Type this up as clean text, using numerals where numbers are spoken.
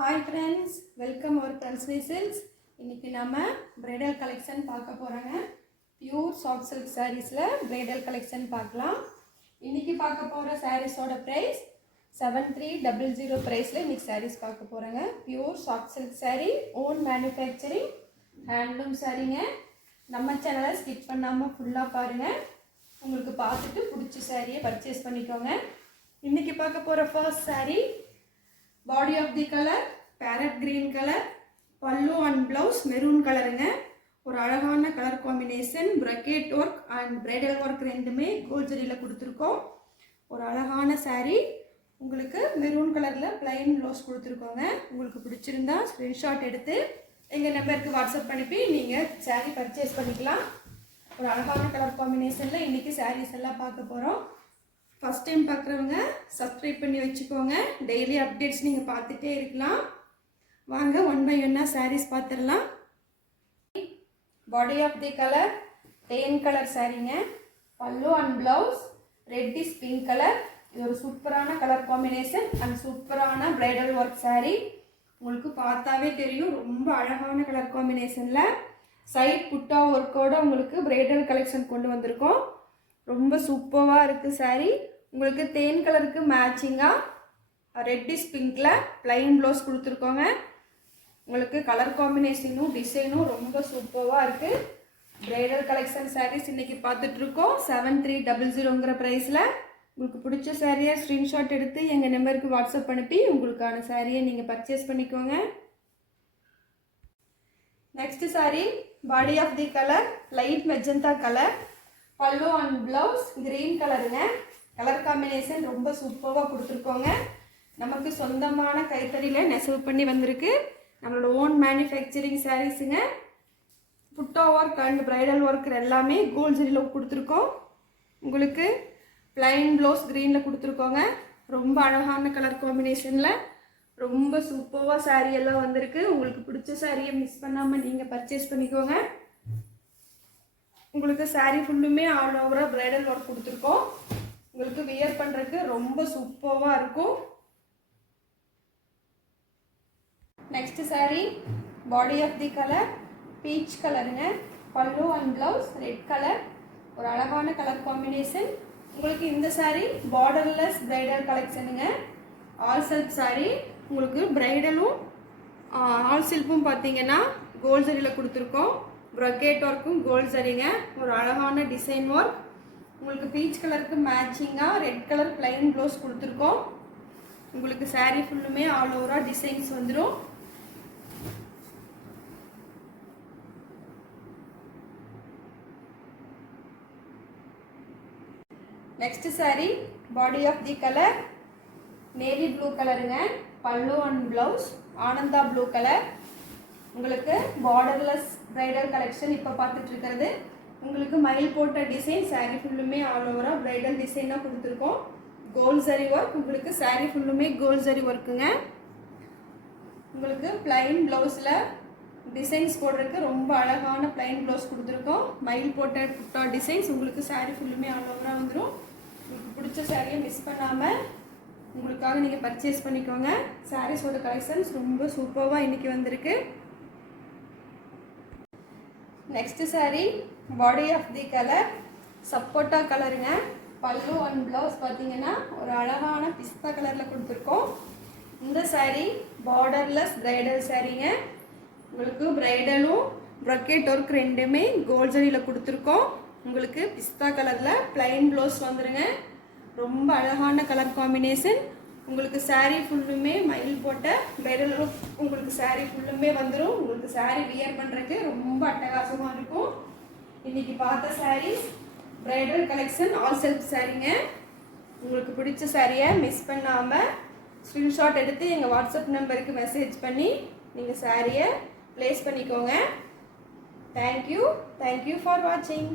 Hi friends, welcome அவர் கல்ஸ்னி silks. இன்றைக்கி நம்ம bridal collection பார்க்க போகிறோங்க. பியூர் சாஃப்ட் சில்க் சாரீஸில் ப்ரைடல் கலெக்ஷன் பார்க்கலாம். இன்றைக்கி பார்க்க போகிற சாரீஸோட ப்ரைஸ் 7300 ப்ரைஸில் இன்றைக்கி சாரீஸ் பார்க்க போகிறோங்க. Pure soft silk sari, own manufacturing, handloom சாரீங்க. நம்ம சேனலை ஸ்கிப் பண்ணாமல் ஃபுல்லாக பாருங்கள். உங்களுக்கு பார்த்துட்டு பிடிச்ச சாரியை பர்ச்சேஸ் பண்ணிக்கோங்க. இன்றைக்கி பார்க்க போகிற first sari body of the colour parrot green colour, பல்லு அண்ட் ப்ளவுஸ் மெரூன் கலருங்க. ஒரு அழகான colour combination, bracket work and bridal work ரெண்டுமே கோல்ட் ஜரியில் கொடுத்துருக்கோம். ஒரு அழகான சாரீ. உங்களுக்கு மெரூன் கலரில் பிளைன் ப்ளவுஸ் கொடுத்துருக்கோங்க. உங்களுக்கு பிடிச்சிருந்தா ஸ்க்ரீன்ஷாட் எடுத்து எங்கள் நம்பருக்கு வாட்ஸ்அப் அனுப்பி நீங்கள் சாரீ பர்ச்சேஸ் பண்ணிக்கலாம். ஒரு அழகான கலர் காம்பினேஷனில் இன்றைக்கி சாரீஸ் எல்லாம் பார்க்க போகிறோம். ஃபஸ்ட் டைம் பார்க்குறவங்க சப்ஸ்கிரைப் பண்ணி வச்சுக்கோங்க. டெய்லி அப்டேட்ஸ் நீங்கள் பார்த்துட்டே இருக்கலாம். வாங்க ஒன் பை ஒன்னாக சாரீஸ் பார்த்துடலாம். பாடி ஆஃப் தி கலர் தேன் கலர் சாரீங்க. Pallu and blouse reddish pink colour. இது ஒரு சூப்பரான கலர் காம்பினேஷன் அண்ட் சூப்பரான பிரைடல் ஒர்க் சாரீ. உங்களுக்கு பார்த்தாவே தெரியும், ரொம்ப அழகான கலர் காம்பினேஷனில் சைட் புட்டா ஒர்க்கோட உங்களுக்கு பிரைடல் கலெக்ஷன் கொண்டு வந்திருக்கோம். ரொம்ப சூப்பராக இருக்குது சாரீ. உங்களுக்கு தேன் கலருக்கு மேட்சிங்காக ரெட்டிஷ் பிங்க்கில் ப்ளைன் ப்ளவுஸ் கொடுத்துருக்கோங்க. உங்களுக்கு கலர் காம்பினேஷனும் டிசைனும் ரொம்ப சூப்பராக இருக்குது. பிரைடல் கலெக்ஷன் சாரீஸ் இன்றைக்கி பார்த்துட்ருக்கோம் 7300ங்கிற ப்ரைஸில். உங்களுக்கு பிடிச்ச சாரியை ஸ்க்ரீன்ஷாட் எடுத்து எங்கள் நம்பருக்கு வாட்ஸ்அப் அனுப்பி உங்களுக்கான சாரியை நீங்கள் பர்ச்சேஸ் பண்ணிக்கோங்க. Next sari body of the colour light magenta colour, பல்லு அண்ட் ப்ளவுஸ் கிரீன் கலருங்க. கலர் காம்பினேஷன் ரொம்ப சூப்பராக கொடுத்துருக்கோங்க. நமக்கு சொந்தமான கைத்தறியில் நெசவு பண்ணி வந்திருக்கு. நம்மளோட ஓன் மேனுஃபேக்சரிங் சாரீஸுங்க. Butta work and bridal work எல்லாமே கோல்ட் ஜரியில் கொடுத்துருக்கோம். உங்களுக்கு பிளைன் ப்ளவுஸ் க்ரீனில் கொடுத்துருக்கோங்க. ரொம்ப அழகான கலர் காம்பினேஷனில் ரொம்ப சூப்பராக சாரீ எல்லாம் வந்திருக்கு. உங்களுக்கு பிடிச்ச சாரியை மிஸ் பண்ணாமல் நீங்கள் பர்ச்சேஸ் பண்ணிக்கோங்க. உங்களுக்கு சாரீ ஃபுல்லுமே ஆல் ஓவராக பிரைடல் ஒர்க் கொடுத்துருக்கோம். உங்களுக்கு வியர் பண்ணுறதுக்கு ரொம்ப சூப்பராக இருக்கும். Next sari body of the colour peach கலருங்க. பல்லு அண்ட் ப்ளவுஸ் ரெட் கலர். ஒரு அழகான கலர் காம்பினேஷன். உங்களுக்கு இந்த சாரீ பார்டர்லெஸ் பிரைடல் கலெக்ஷனுங்க. All self sari. உங்களுக்கு பிரைடலும் ஆல் செல்ஃபும் பார்த்தீங்கன்னா கோல்ட் ஜரியில் கொடுத்துருக்கோம். ப்ரக்கெட் ஒர்க்கும் கோல்ட் சரிங்க. ஒரு அழகான டிசைன் ஒர்க். உங்களுக்கு பீச் கலருக்கு மேட்சிங்காக ரெட் கலர் பிளைன் ப்ளவுஸ் கொடுத்துருக்கோம். உங்களுக்கு சாரீ ஃபுல்லுமே ஆல் ஓவராக டிசைன்ஸ் வந்துடும். Next sari body of the colour navy blue கலருங்க. பல்லு அண்ட் ப்ளவுஸ் ஆனந்தா ப்ளூ கலர். உங்களுக்கு பார்டர்லெஸ் பிரைடல் கலெக்ஷன் இப்போ பார்த்துட்டு இருக்கிறது. உங்களுக்கு மயில் போட்ட டிசைன் சாரீ ஃபுல்லுமே ஆல் ஓவராக பிரைடல் டிசைனாக கொடுத்துருக்கோம். Gold zari work. உங்களுக்கு சாரீ ஃபுல்லுமே கோல்ட் ஜரி ஒர்க்குங்க. உங்களுக்கு பிளைன் ப்ளவுஸில் டிசைன்ஸ் போடுறதுக்கு ரொம்ப அழகான பிளைன் ப்ளவுஸ் கொடுத்துருக்கோம். மயில் போட்ட புட்டா டிசைன்ஸ். உங்களுக்கு சாரீ ஃபுல்லுமே ஆல் ஓவராக வந்துடும். உங்களுக்கு பிடிச்ச சாரியை மிஸ் பண்ணாமல் உங்களுக்காக நீங்கள் பர்ச்சேஸ் பண்ணிக்கோங்க. சாரீஸோட கலெக்ஷன்ஸ் ரொம்ப சூப்பராக இன்றைக்கி வந்திருக்கு. Next sari body of the colour சப்போட்டா கலருங்க. பல்லு அண்ட் ப்ளவுஸ் பார்த்தீங்கன்னா ஒரு அழகான பிஸ்தா கலரில் கொடுத்துருக்கோம். இந்த சாரீ பார்டர்லெஸ் பிரைடல் சாரீங்க. உங்களுக்கு பிரைடலும் ப்ரக்கெட் ஒர்க் ரெண்டுமே கோல்ட் ஜரியில் கொடுத்துருக்கோம். உங்களுக்கு பிஸ்தா கலரில் பிளைன் ப்ளவுஸ் வந்துடுங்க. ரொம்ப அழகான கலர் காம்பினேஷன். உங்களுக்கு சாரீ ஃபுல்லுமே மயில் போட்ட பிரைடல் ஒர்க் உங்களுக்கு சாரீ ஃபுல்லுமே வந்துடும். உங்களுக்கு சாரீ வியர் பண்ணுறதுக்கு ரொம்ப அட்டகாசமாக இருக்கும். இன்றைக்கி பார்த்த saris bridal collection all self சாரீங்க. உங்களுக்கு பிடிச்ச சாரியை மிஸ் பண்ணாமல் ஸ்க்ரீன்ஷாட் எடுத்து எங்கள் வாட்ஸ்அப் நம்பருக்கு மெசேஜ் பண்ணி நீங்கள் சாரியை ப்ளேஸ் பண்ணிக்கோங்க. தேங்க்யூ ஃபார் வாட்சிங்.